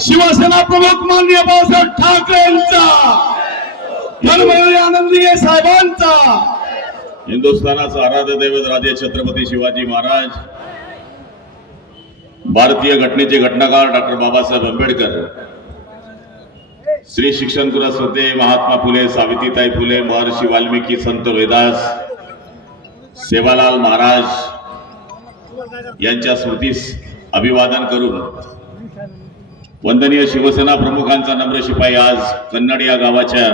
शिवसेना प्रमुख माननीय बाळासाहेब ठाकरे यांचा, मनमोहन आनंदीय साहेबांचा, हिंदुस्थानाचा आराध्य दैवत राजे छत्रपती शिवाजी महाराज, भारतीय घटनेचे घटनाकार डॉक्टर बाबासाहेब आंबेडकर, श्री शिक्षण पुरस्कृते महात्मा फुले, सावित्रीताई फुले, महर्षी वाल्मिकी, संत वेदास, सेवालाल महाराज यांच्या स्मृतीस अभिवादन करून वंदनीय शिवसेना प्रमुखांचा नम्र शिपाई आज कन्नड या गावाच्या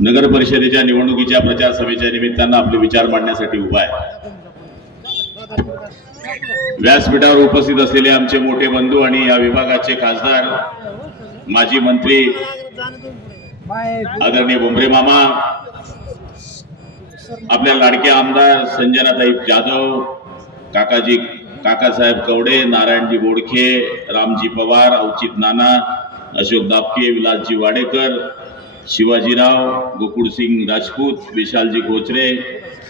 नगर परिषदेच्या निवडणुकीच्या प्रचार सभेच्या निमित्तानं आपले विचार मांडण्यासाठी उभा आहे। व्यासपीठावर उपस्थित असलेले आमचे मोठे बंधू आणि या विभागाचे खासदार, माजी मंत्री आदरणीय भुमरे मामा, आपल्या लाडके आमदार संजनाताई जाधव, काकासाहेब कवडे, नारायणजी बोडखे, रामजी पवार, अवचित नाना, अशोक दापके, विलासजी वाडेकर, शिवाजीराव, गोकुळसिंग राजपूत, विशालजी गोचरे,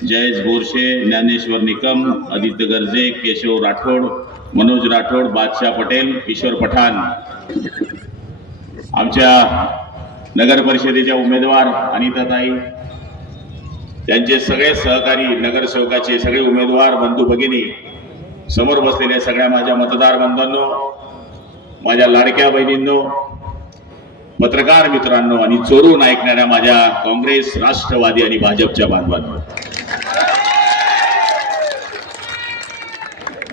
जयेश बोरशे, ज्ञानेश्वर निकम, आदित्य गर्जे, केशव राठोड, मनोज राठोड, बादशाह पटेल, किशोर पठाण, आमच्या नगर परिषदेच्या उमेदवार अनिताताई, त्यांचे सगळे सहकारी, नगरसेवकाचे सगळे उमेदवार, बंधू भगिनी, समोर बसलेल्या सगळ्या माझ्या मतदार बंधूंनो, माझ्या लाडक्या बहिणींनो, पत्रकार मित्रांनो आणि चोरून ऐकणाऱ्या माझ्या काँग्रेस, राष्ट्रवादी आणि भाजपच्या बांधवांनो,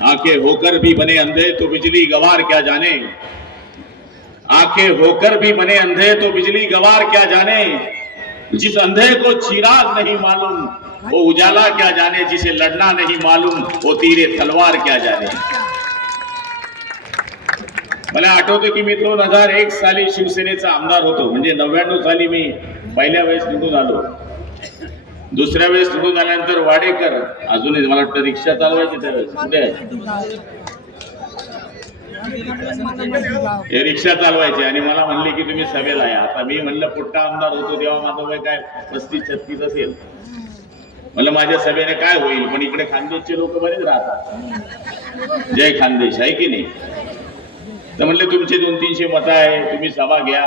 आंखें होकर भी बने अंधे तो बिजली गवार क्या जाने, आंखें होकर भी बने अंधे तो बिजली गवार क्या जाने, जिस अंधे को चिराग नहीं मालूम वो उजाला क्या जाने, जिसे लड़ना नहीं मालूम वो तीरे तलवार क्या जाने। मला आठवतं की मी 2001 साली शिवसेनेचा आमदार होतो, म्हणजे 99 साली मी पहिल्या वेळेस निवडून आलो। दुसऱ्या वेळेस निवडून आल्यानंतर वाडेकर, अजूनही मला वाटतं रिक्षा चालवायची त्यावेळेस, कुठे हे रिक्षा चालवायचे आणि मला म्हणले की तुम्ही सभेला या। आता मी म्हणलं पुट्टा आमदार होतो तेव्हा माझं वय काय 35-36 असेल, म्हणलं माझ्या सभेने काय होईल, पण इकडे खानदेशचे लोक बरेच राहतात, जय खानदेश आहे की नाही, तर म्हणले तुमचे 200-300 मतं आहे, तुम्ही सभा घ्या।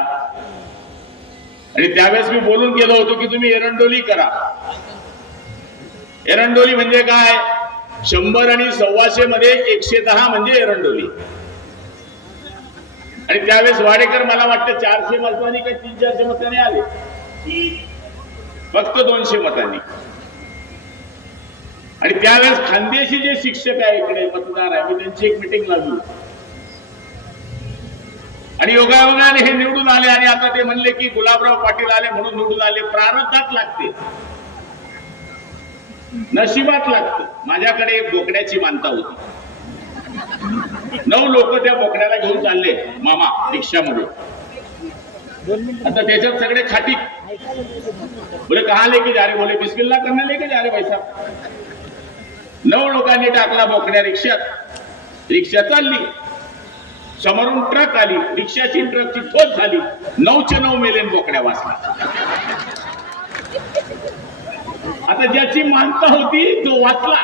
आणि त्यावेळेस मी बोलून गेलो होतो की तुम्ही एरंडोली करा। एरंडोली म्हणजे काय, 100 आणि 125 मध्ये 110 म्हणजे एरंडोली। आणि त्यावेळेस वाडेकर मला वाटतं 400 मतांनी काही 300-400 मतांनी आले, फक्त 200 मतांनी। आणि त्यावेळेस खानदेशी जे शिक्षक आहे, इकडे मतदार आहे, मी त्यांची एक मीटिंग लावली आणि योगायोगाने हे निवडून आले। आणि आता ते म्हणले की गुलाबराव पाटील आले म्हणून निवडून आले। प्रारब्धात लागते, नशिबात लागते। माझ्याकडे एक बोकड्याची मानता होती, 9 लोक त्या बोकड्याला घेऊन चालले मामा रिक्षामध्ये। आता त्याच्यात सगळे खाटी, बोले कहा लेके जा रहे, बोले बिस्मिल्लाह करने लेके जा रहे भाई साहब। 9 लोकांनी टाकला बोकड्या रिक्षात, रिक्षा चालली, समोरून ट्रक आली, रिक्षाची ट्रकची ठोस झाली, 9चे 9 मेले, बोकड्या वाचला। आता ज्याची मानता होती तो वाचला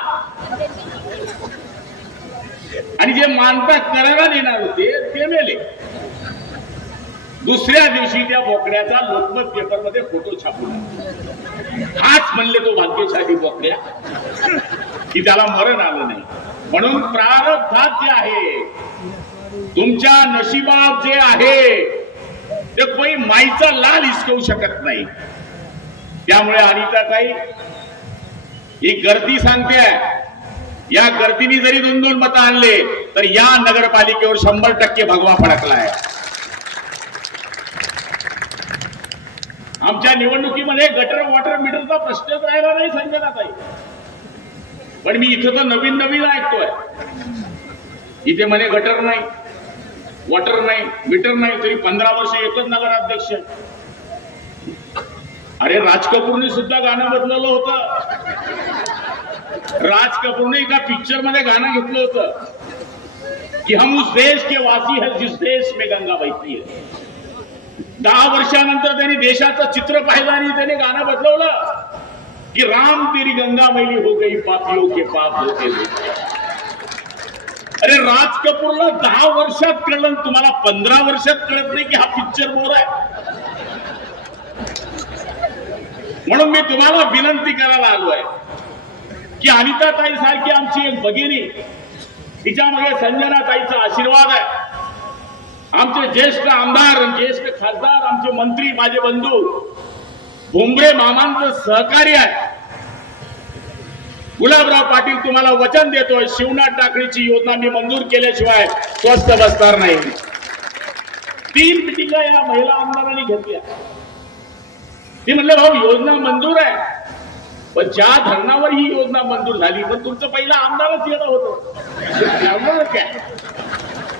आणि जे मानता करायला देणार होते ते मेले। दुसऱ्या दिवशी त्या बोकड्याचा लोकमत पेपरमध्ये फोटो छापून, हाच म्हणले तो भाग्यशाली बोकड्या की त्याला मरण आलं नाही। म्हणून प्रारब्धात जे आहे, तुमच्या नशिबात जे आहे, ते कोणी माईचा लाल हिसकवू शकत नाही। त्यामुळे अनिताताई, ही गर्दी सांगते, या गर्दीने जरी 2-2 मतं आणले तर या नगरपालिकेवर 100% भगवा फडकलाय। आमच्या निवडणुकीमध्ये गटर वॉटर मीटरचा प्रश्नच राहिला नाही संजनाताई, पण मी इथं तर नवीन ऐकतोय, इथे म्हणे गटर नाही, वॉटर नाही, मीटर नाही, तरी 15 वर्ष एकच नगराध्यक्ष। अरे राज कपूरने सुद्धा गाणं बदललं होतं, राज कपूरने एका पिक्चर मध्ये गाणं घेतलं होतं की हम उस देश के वासी है जिस देश में गंगा बहती है। 10 वर्षानंतर त्यांनी देशाचं चित्र पाहिलं आणि त्याने गाणं बदलवलं कि राम तेरी गंगा मैली हो गई, पापियों के पाप होते। अरे राज कपूरला 10 वर्षात कळलं आणि तुम्हाला 15 वर्षात कळत नाही की हा पिक्चर बोर आहे. म्हणून मी तुम्हाला विनंती करायला आलोय की अनिताताई सारखी आमची एक भगिनी, तिच्यामध्ये संजना ताईचा आशीर्वाद आहे. आमचे ज्येष्ठ आमदार, ज्येष्ठ खासदार, आमचे मंत्री, माझे बंधू भुमरे मामांचं सहकार्य आहे. गुलाबराव पाटील तुम्हाला वचन देतोय, शिवनाथ टाकळीची योजना मी मंजूर केल्याशिवाय स्वस्थ बसणार नाही. 3 मिटिंगा या महिला आमदारांनी घेतल्या. ती म्हणले भाऊ योजना मंजूर आहे, पण ज्या धरणावर ही योजना मंजूर झाली पण तुमचं पहिला आमदारच येणं होतं. क्या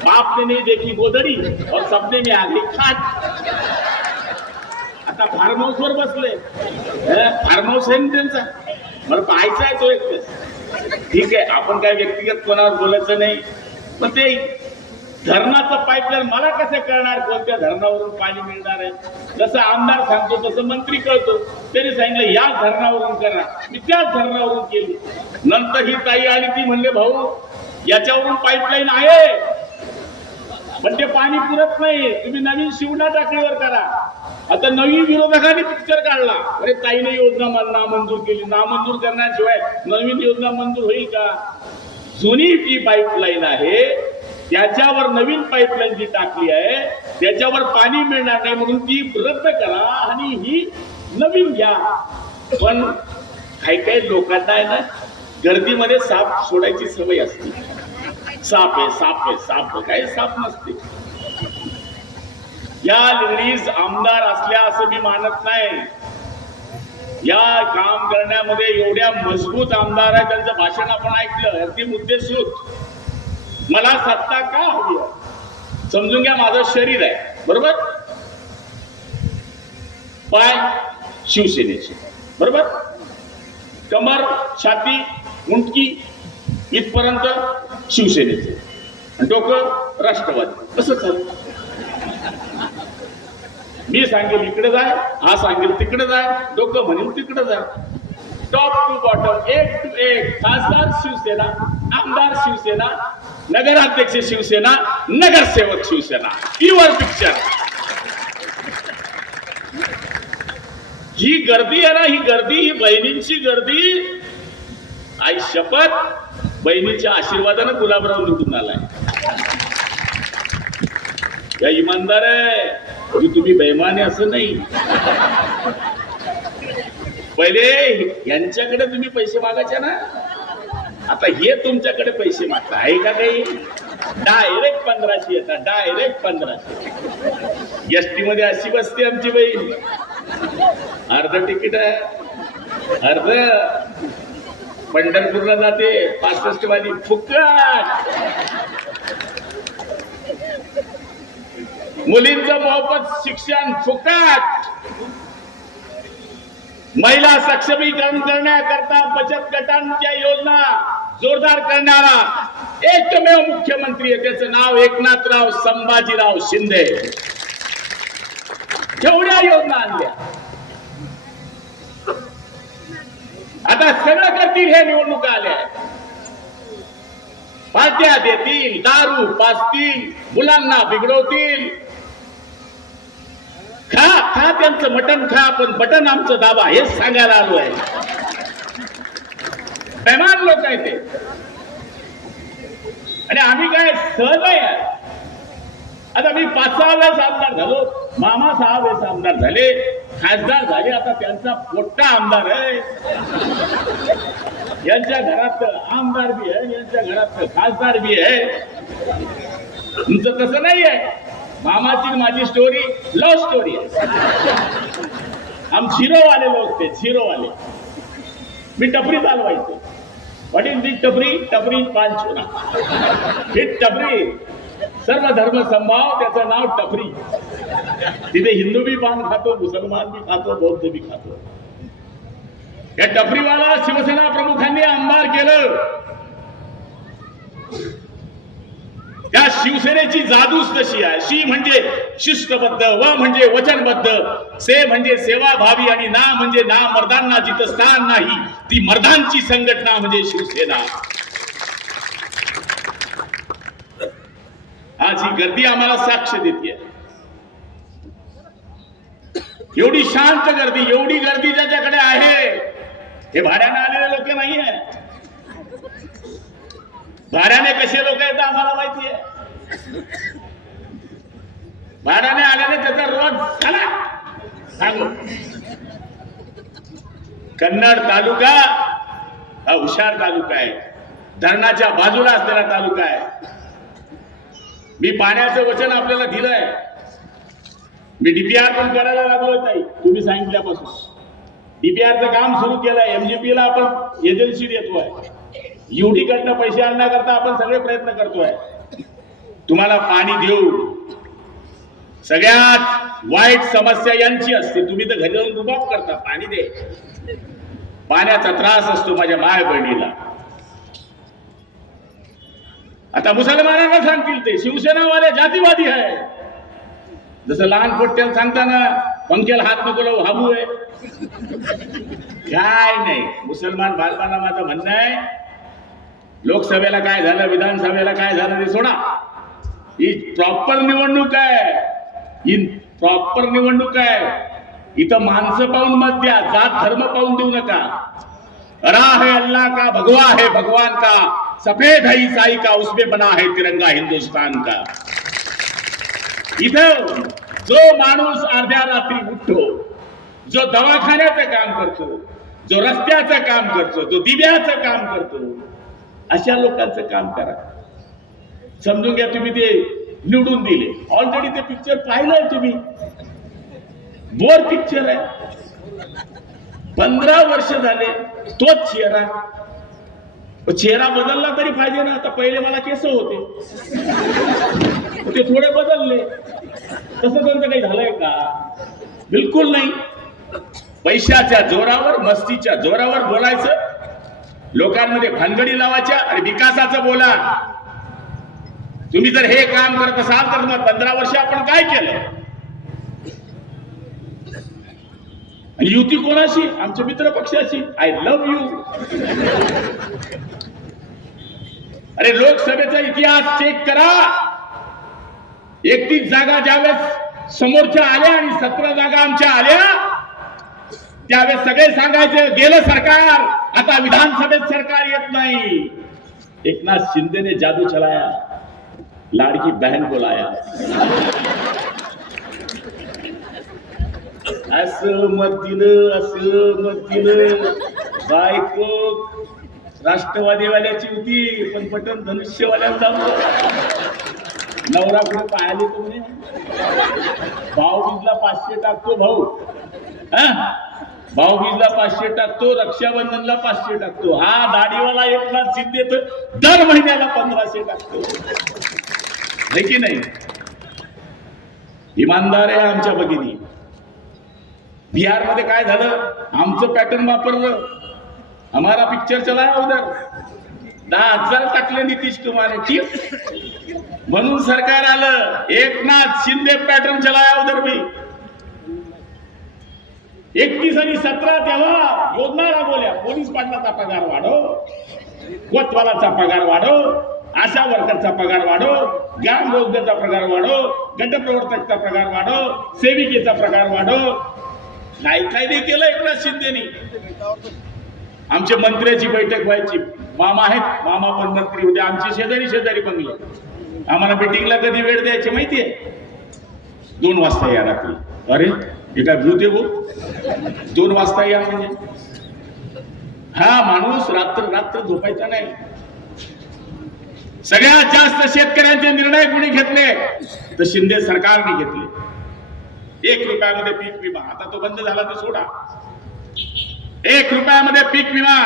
बाप ने नहीं देखी गोदडी और सबने में आगे खाट. आता फार्म हाऊस वर बसले. फार्म हाऊस आहे ना त्यांचा, मला पाहायचा आहे तो एक. ठीक आहे, आपण काय व्यक्तिगत कोणावर बोलायचं नाही, पण ते धरणाचं पाईपलाईन मला कसं कळणार कोणत्या धरणावरून पाणी मिळणार आहे. जसं आमदार सांगतो तसं मंत्री कळतो. त्यांनी सांगितलं या धरणावरून करा, मी त्याच धरणावरून केली. नंतर ही ताई आली, ती म्हणले भाऊ याच्यावरून पाईपलाईन आहे पण ते पाणी पुरत नाही, तुम्ही नवीन शिवना टाकळीवर करा. आता नवीन विरोधकांनी पिक्चर काढला, अरे ताईने योजना नामंजूर केली. नामंजूर करण्याशिवाय नवीन योजना मंजूर होईल का? जुनी जी पाईपलाईन आहे त्याच्यावर नवीन पाईपलाईन जी टाकली आहे त्याच्यावर पाणी मिळणार नाही म्हणून ती रद्द करा आणि ही नवीन घ्या. पण काही लोकांना आहे ना गर्दीमध्ये साप सोडायची सवय असते. साप आहे, साप आहे, साप आहे. काही साप नसते. या लेडीज आमदार असल्या असं मी मानत नाही. या काम करण्यामध्ये एवढ्या मजबूत आमदार आहे, त्यांचं भाषण आपण ऐकलं, अगदी मुद्देसूद. मला सत्ता का हवी आहे समजून घ्या. माझं शरीर आहे बरोबर, पाय शिवसेनेचे बरोबर, कमर छाती मुंडकी इथपर्यंत शिवसेनेचे, डोकं राष्ट्रवादी. कसं चालतं? मी सांगेल इकडे जाय, हा सांगेल तिकडे जाय, डोकं म्हणेल तिकडे जाय. टॉप टू बॉटम, एक टू एक. खासदार शिवसेना, आमदार शिवसेना, नगराध्यक्ष शिवसेना, नगरसेवक शिवसेना. Pure picture. ही गर्दी आहे ना, ही गर्दी, ही बहिणींची गर्दी. आई शपथ, बहिणीच्या आशीर्वादानं गुलाबराव निवडून आलाय. या इमानदार आहे, तुम्ही बेईमानी असं नाही. पहिले यांच्याकडे तुम्ही पैसे मागायचे ना, आता हे तुमच्याकडे पैसे मागता आहे का? काही डायरेक्ट 1500 येतात, डायरेक्ट 1500. एसटी मध्ये अशी बसते आमची बहीण, अर्ध तिकीट आहे, अर्ध पंढरपूरला जाते 65 वाली फुकट. मुलींचं मोफत शिक्षण फुकट. महिला सक्षमीकरण करण्याकरता बचत गटांच्या योजना जोरदार करणारा एकमेव मुख्यमंत्री आहे, त्याचं नाव एकनाथराव संभाजीराव शिंदे. एवढ्या योजना आणल्या. आता सगळं करतील हे निवडणुका आल्या. पार्ट्या देतील, दारू पाजतील, मुलांना बिघडवतील. खा खा त्यांचं मटण खा, पण बटन आमचं दाबा, हेच सांगायला आलो आहे. बेमान लोक आहे ते. आणि आम्ही काय सहज आहे. आता मी 5-6 वेळेस आमदार झालो, मामा 6 वेळेस आमदार झाले, खासदार झाले. आता त्यांचा मोठा आमदार आहे. यांच्या घरात आमदार बी आहे, यांच्या घरात खासदार बी आहे. तुमचं तसं नाही आहे. मामाची माझी स्टोरी लव्ह स्टोरी आहे. हम झिरो वाले लोक थे, झिरो वाले. मी टपरी चालवायचो. व्हॉट इज दिस टपरी? टपरी पान छोना. ही टपरी सर्व धर्म संभाव, त्याचं नाव टपरी. तिथे हिंदू बी पान खातो, मुसलमान बी खातो, बौद्ध बी खातो. या टपरीवाला शिवसेना प्रमुखांनी आमदार केलं. या शिवसेनेची जादूच तशी आहे. शी म्हणजे शिस्तबद्ध, व म्हणजे वचनबद्ध, से म्हणजे सेवाभावी आणि ना म्हणजे ना मर्दांना जिथं स्थान नाही ती मर्दांची संघटना म्हणजे शिवसेना. आज ही गर्दी आम्हाला साक्ष देते. एवढी शांत गर्दी, एवढी गर्दी ज्याच्याकडे आहे हे भाड्याने आलेले लोक नाही आहे. भाड्याने कसे लोक आहेत आम्हाला माहिती आहे. भाड्याने आलेले त्याचा रोज झाला सांगू. कन्नड तालुका हा हुशार तालुका आहे, धरणाच्या बाजूला असलेला तालुका आहे. मी पाण्याचं वचन आपल्याला दिलंय. मी डीपीआर पण करायला लागलोय ताई, तुम्ही सांगितल्यापासून डीपीआरचं काम सुरू केलंय. एमजीपी ला आपण एजन्सी देतोय. युडी कडनं पैसे आणण्याकरता आपण सगळे प्रयत्न करतोय. तुम्हाला पाणी देऊ. सगळ्यात वाईट समस्या यांची असते. तुम्ही तर घरी जाऊन रुबाब करता, पाणी दे. पाण्याचा त्रास असतो माझ्या माय बहिणीला. आता मुसलमानांना सांगतील ते शिवसेनावाले जातीवादी आहे. जसं लहान पोट्याला सांगताना पंख्याला हात नको लावू, हाबू आहे. काय नाही, मुसलमान बांधवांना माझं म्हणणं आहे, लोकसभेला काय झालं, विधानसभेला काय झालं ते सोडा. ही प्रॉपर निवडणूक आहे. ही प्रॉपर निवडणूक आहे. इथं माणसं पाहून मत द्या, जात धर्म पाहून देऊ नका. राह है अल्लाह का, भगवा है भगवान का, सफेद है ईसाई का, उसमें बना है तिरंगा हिंदुस्तान का. इथं जो माणूस अर्ध्या रात्री उठतो, जो दवाखान्याचं काम करतो, जो रस्त्याचं काम करतो, जो दिव्याचं काम करतो, अशा लोकांचं काम करा. समजून घ्या तुम्ही ते निवडून दिले. ऑलरेडी ते पिक्चर पाहिलंय तुम्ही. बोर पिक्चर आहे. 15 वर्ष झाले तोच चेहरा. चेहरा बदलला तरी पाहिजे ना. आता पहिले मला केस होते, ते थोडे बदलले. तसं त्यांचं काही झालंय का? बिलकुल नाही. पैशाच्या जोरावर, मस्तीच्या जोरावर बोलायचं, लोकांमध्ये भानगडी लावायच्या. आणि विकासाचं बोला. तुम्ही जर हे काम करत असाल तर मग 15 वर्ष आपण काय केलं? आणि युती कोणाशी? आमच्या मित्र पक्षाशी. I love you. अरे लोकसभेचा इतिहास चेक करा. 31 जागा ज्यावेळेस समोरच्या आल्या आणि 17 जागा आमच्या आल्या, त्यावेळेस सगळे सांगायचे गेलं सरकार, आता विधानसभेत सरकार येत नाही. एकनाथ शिंदेने जादू चलाया, लाडकी बहन को लाया. असं मत दिलं बायको राष्ट्रवादीवाल्याची होती, पण पटन धनुष्यवाल्यांचा. नवरा कुठे पाहिले तुम्ही? भाऊबीजला 500 टाकतो भाऊ. भाऊबीजला 500 टाकतो, रक्षाबंधनला 500 टाकतो. हा दाढीवाला एकनाथ शिंदे तर दर महिन्याला 1500 टाकतो. है की नाही? इमानदार आहे आमच्या भगिनी. बिहार मध्ये काय झालं? आमचं पॅटर्न वापरलं. हमारा पिक्चर चलाया उधर. 10,000 टाकले नितीश कुमार. ठीक, म्हणून सरकार आलं. एकनाथ शिंदे पॅटर्न चलाया उधर भी. 31 आणि 17 तेव्हा योजना राबवल्या. पोलीस पाटलाचा पगार वाढव, कोतवालाचा पगार वाढव, आशा वर्करचा पगार वाढव, ग्राम रोजगारचा पगार वाढव, गटप्रवर्तकचा पगार वाढव, सेविकेचा पगार वाढव. काय काय नाही केलं एकनाथ शिंदेनी. आमच्या मंत्र्याची बैठक व्हायची. मामा आहेत, मामा पण मंत्री होते. आमचे शेजारी बंगले. आम्हाला मीटिंगला कधी वेळ द्यायची माहितीये? 2 वाजता या रात्री. अरे हे काय भूत आहे भाऊ? 2 वाजता या म्हणजे? हा माणूस रात्र झोपायचा नाही. सगळ्यात जास्त शेतकऱ्यांचे निर्णय कुणी घेतले तर शिंदे सरकारने घेतले. 1 रुपयामध्ये पीक विमा, आता तो बंद झाला तर सोडा. 1 रुपयामध्ये पीक विमा,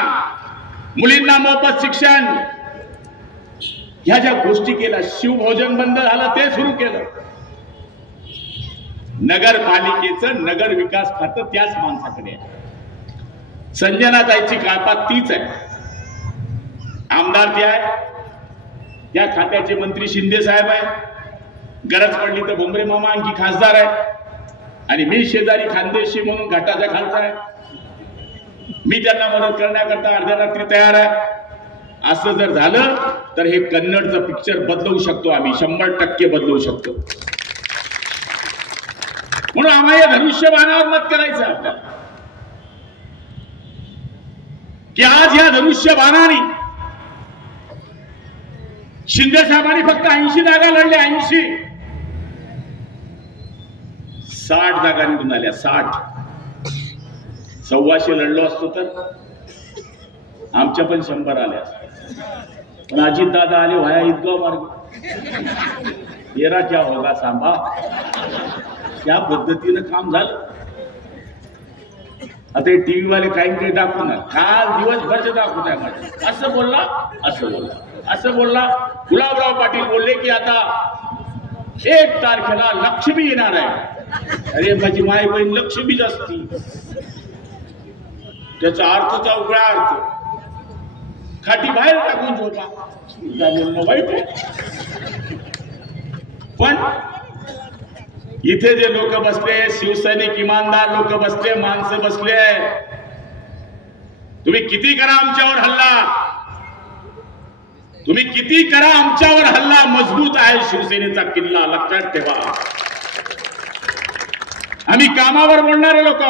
मुलींना मोफत शिक्षण, ह्या ज्या गोष्टी केल्या. शिवभोजन बंद झालं ते सुरू केलं. नगरपालिकेचं नगर विकास खातं त्याच माणसाकडे आहे. संजनाताईची काळपात तीच आहे. आमदार ते आहे, त्या खात्याचे मंत्री शिंदे साहेब आहे. गरज पडली तर भुमरे मामा आणखी खासदार आहे. आणि मी शेजारी खानदेशी म्हणून घाटाच्या खालचा आहे. मी त्यांना मदत करण्याकरता अर्ध्या रात्री तयार आहे. असं जर झालं तर हे कन्नडचं पिक्चर बदलवू शकतो आम्ही, 100% बदलवू शकतो. म्हणून आम्हाला या धनुष्यबाणावर मत करायचं आपल्याला, की आज या धनुष्यबाणाने शिंदे साहेबांनी फक्त 80 जागा लढल्या, 80. 60 जागा निवडून आल्या, 60. 125 लढलो असतो तर आमच्या पण 100 आल्या. पण अजित दादा आले व्हाया ईदगाव मार्ग, येरा क्या होगा सांभा, त्या पद्धतीनं काम झालं. आता हे टीव्ही वाले काही दाखवू ना, काल दिवसभरच दाखवत आहे माझ्या, असं बोलला, असं बोलला, असं बोलला. गुलाबराव पाटील बोलले की आता 1 तारखेला लक्ष्मी येणार आहे. अरे माझी माय बहीण लक्ष्मीच असती, त्याचा अर्थचा उघडा अर्थ खाटी बाहेर टाकून झोपा, बोलणं वाईट आहे. पण इथे जे लोक बसले, शिवसैनिक इमानदार लोक बसले, माणसं बसले, तुम्ही किती करा आमच्यावर हल्ला, तुम्ही किती करा आमच्यावर हल्ला, मजबूत आहे शिवसेनेचा किल्ला, लक्षात ठेवा. आम्ही कामावर बोलणारे लोक,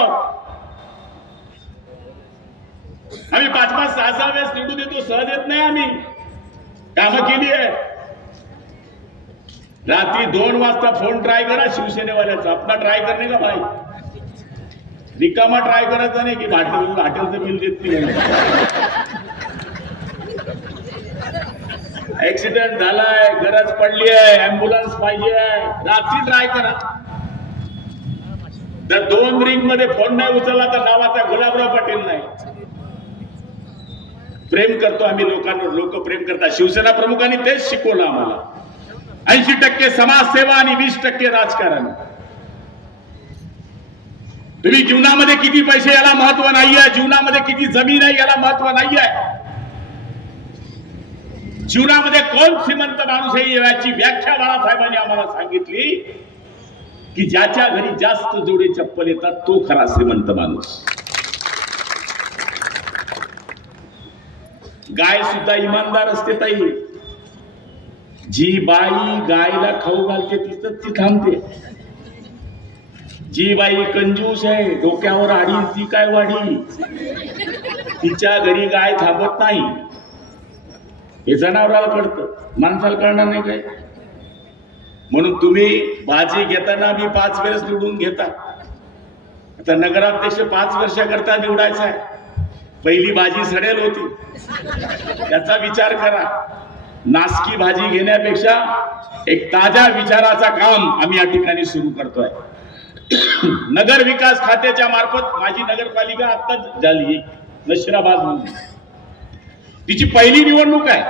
आम्ही 5-5, 6-6 वेळेस निवडून येतो, सहज येत नाही. आम्ही कामं केली आहे. रात्री 2 वाजता फोन ट्राय करा शिवसेनेवाल्याचा, आपला ट्राय करणे का भाई, रिकामा ट्राय करायचा नाही की हॉटेलचं बिल देत नाही. ऍक्सिडेंट झालाय, गरज पडली आहे, अँब्युलन्स पाहिजे आहे, रात्री ट्राय करा. जर 2 रिंग मध्ये फोन नाही उचलला तर नावाचा गुलाबराव पाटील नाही. प्रेम करतो आम्ही लोकांवर, लोक प्रेम करतात. शिवसेना प्रमुखांनी तेच शिकवलं आम्हाला. 80% समाजसेवा आणि 20% राजकारण. तुम्ही जीवनामध्ये किती पैसे याला महत्व नाहीये, जीवनामध्ये किती जमीन आहे याला महत्व नाहीये, जीवनामध्ये कोण श्रीमंत माणूस आहे याची व्याख्या बाळासाहेबांनी आम्हाला सांगितली, की ज्याच्या घरी जास्त जोडे चप्पल येतात तो खरा श्रीमंत माणूस. गाय सुद्धा इमानदार असते ताई. जी बाई गायला खाऊ घालते तिथंच ती थांबते. जी बाई कंजूस आहे, डोक्यावर आडी ती काय वाढी, तिच्या घरी गाय थांबत नाही. हे जनावराला कळतं, माणसाला कळणार नाही काय. म्हणून तुम्ही भाजी घेताना मी 5 वेळेस निवडून घेता. आता नगराध्यक्ष 5 वर्षाकरता निवडायचा आहे. पहिली भाजी सडेल होती, त्याचा विचार करा. नासकी भाजी घेण्यापेक्षा एक ताज्या विचाराचा काम आम्ही या ठिकाणी सुरू करतोय. नगर विकास खात्याच्या मार्फत माझी नगरपालिका आत्ताच झाली नशिराबाद म्हणून, तिची पहिली निवडणूक आहे,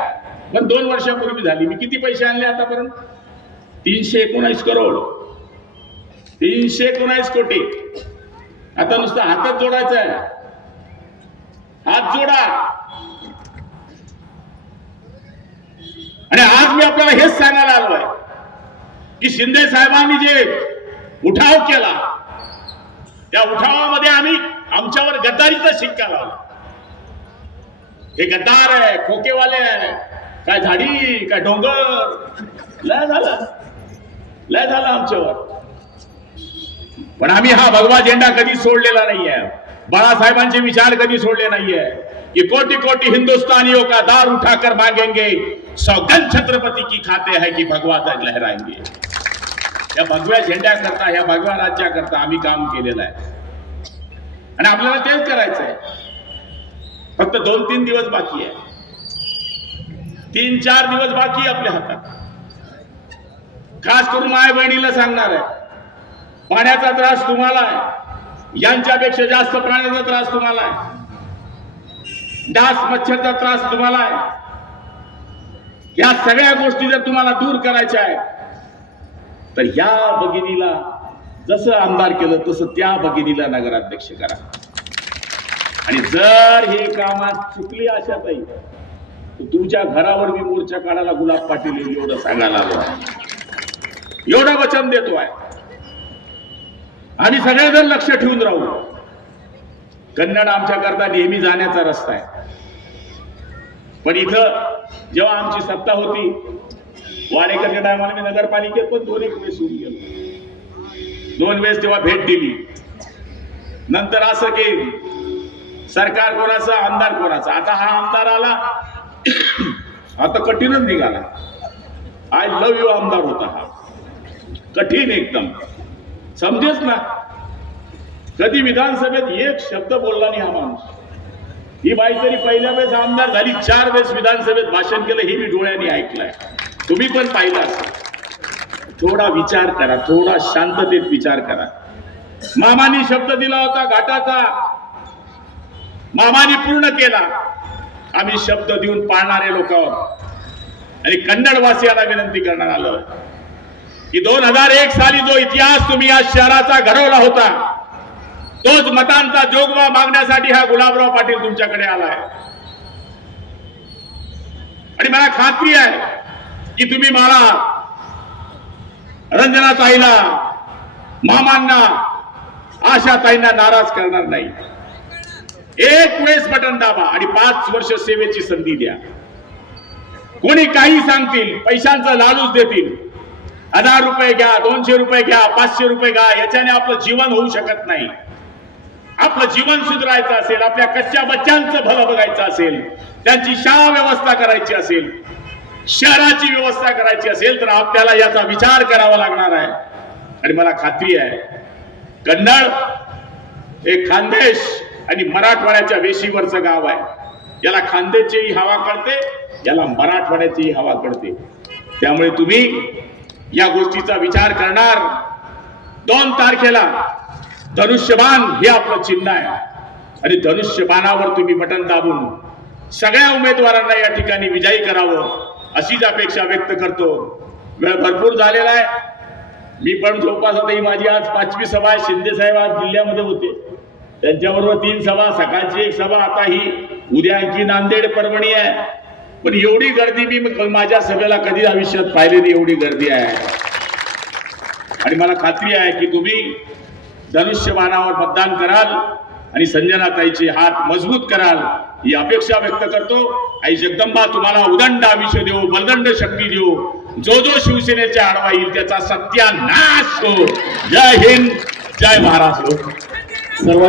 पण 2 वर्षापूर्वी झाली. मी किती पैसे आणले आतापर्यंत? 319 करोड, 319 कोटी. आता नुसतं हातात जोडायचं आहे, हात जोडा. आणि आज मी आपल्याला हेच सांगायला आलोय की शिंदे साहेबांनी जे उठाव केला, त्या उठावामध्ये आम्ही आमच्यावर गद्दारीचा शिक्का लावला. हे गद्दार आहे, खोकेवाले आहे, काय झाडी काय डोंगर, लय झालं आमच्यावर. पण आम्ही हा भगवा झेंडा कधी सोडलेला नाहीये, बाळासाहेबांचे विचार कधी सोडले नाहीये कि कोटि कोटि हिंदुस्तानियों का दार उठाकर मांगेंगे, सौगंध छत्रपति की खाते हैं कि भगवा ध्वज लहराएंगे. या भगव्या झेंड्या करता, या भगव्या राज्या करता आम्ही काम केलेलं आहे आणि आपल्याला तेच करायचं आहे. फक्त 2-3 दिवस बाकी आहे, 3-4 दिवस बाकी आपल्या हातात. खास करून माय बहिणीला सांगणार आहे, पाण्याचा त्रास तुम्हाला आहे, यांच्यापेक्षा जास्त प्राण्याचा त्रास तुम्हाला आहे, डास मच्छरचा त्रास तुम्हाला आहे. या सगळ्या गोष्टी जर तुम्हाला दूर करायच्या आहे तर या भगिनीला जसं आमदार केलं तसं त्या भगिनीला नगराध्यक्ष करा. आणि जर हे कामात चुकली आशाताई तर तुमच्या घरावर मी मोर्चा काढायला गुलाब पाटील एवढं सांगायला आलो आहे, एवढं वचन देतोय. आम्ही सगळेजण लक्ष ठेवून राहू. कन्नड आमच्या करता नेहमी जाण्याचा रस्ता आहे. पण इथं जेव्हा आमची सत्ता होती, वाडेकरच्या टायमाला मी नगरपालिकेत पण 2 वेळेस येऊन गेलो, 2 वेळेस तेव्हा भेट दिली. नंतर असं की सरकार कोणाचं, आमदार कोणाचा. आता हा आमदार आला, आता कठीणच निघाला. आय लव्ह यू आमदार होता हा, कठीण एकदम, समजेच ना. कधी विधानसभेत एक शब्द बोलला नाही हा माणूस. ही बाई तरी पहिल्या वेळेस आमदार झाली, 4 वेळेस विधानसभेत भाषण केलं, हे मी डोळ्यांनी ऐकलंय, तुम्ही पण पाहिलं असेल. थोडा विचार करा, थोडा शांततेत विचार करा. मामानी शब्द दिला होता घाटाचा, मामानी पूर्ण केला. आम्ही शब्द देऊन पाळणारे लोक आहोत. आणि कन्नडवासियांना विनंती करणार आलं की 2001 साली जो इतिहास तुम्ही या शहराचा घडवला होता, तोच मतांचा जोगवा मागण्यासाठी हा गुलाबराव पाटील तुमच्याकडे आलाय. आणि मला खात्री आहे की तुम्ही मला, रंजनाताईला, मामांना, आशाताईंना नाराज करणार नाही. एक वेळेस बटन दाबा आणि 5 वर्ष सेवेची संधी द्या. कोणी काही सांगतील, पैशांचा लालूच देतील, 1000 रुपये घ्या, 200 रुपये घ्या, 500 रुपये घ्या, याच्याने आपलं जीवन होऊ शकत नाही. आपलं जीवन सुधारायचं असेल, आपल्या कच्च्या बच्चांचं भलं बघायचं असेल, त्यांची शाळा व्यवस्था करायची असेल, शहराची व्यवस्था करायची असेल, तर आपल्याला याचा विचार करावा लागणार आहे. आणि मला खात्री आहे, कन्नड हे खानदेश आणि मराठवाड्याच्या वेशीवरचं गाव आहे. याला खानदेशचीही हवा कळते, याला मराठवाड्याचीही हवा कळते. त्यामुळे तुम्ही या गोष्टीचा विचार करणार. 2 तारखेला धनुष्यबाण हे आपलं चिन्ह आहे आणि धनुष्यबाणावर तुम्ही बटन दाबून सगळ्या उमेदवारांना या ठिकाणी विजयी करावं, अशीच अपेक्षा व्यक्त करतो. वेळ भरपूर झालेला आहे. मी पण झोपास होते. ही माझी आज 5वी सभा आहे. शिंदे साहेब आज जिल्ह्यामध्ये होते, त्यांच्याबरोबर 3 सभा, सकाळची 1 सभा, आता ही उद्या आणखी नांदेड परभणी आहे. पण एवढी गर्दी मी माझ्या सभेला कधी आयुष्यात पाहिलेली एवढी गर्दी आहे. आणि मला खात्री आहे की तुम्ही धनुष्यबाणावर मतदान कराल आणि संजनाताईचे हात मजबूत कराल, ही अपेक्षा व्यक्त करतो. आई जगदंबा तुम्हाला उदंड आयुष्य देऊ, बलदंड शक्ती देऊ. जो जो शिवसेनेच्या आडवा येईल त्याचा सत्यानाश हो. जय हिंद, जय महाराष्ट्र. सर्व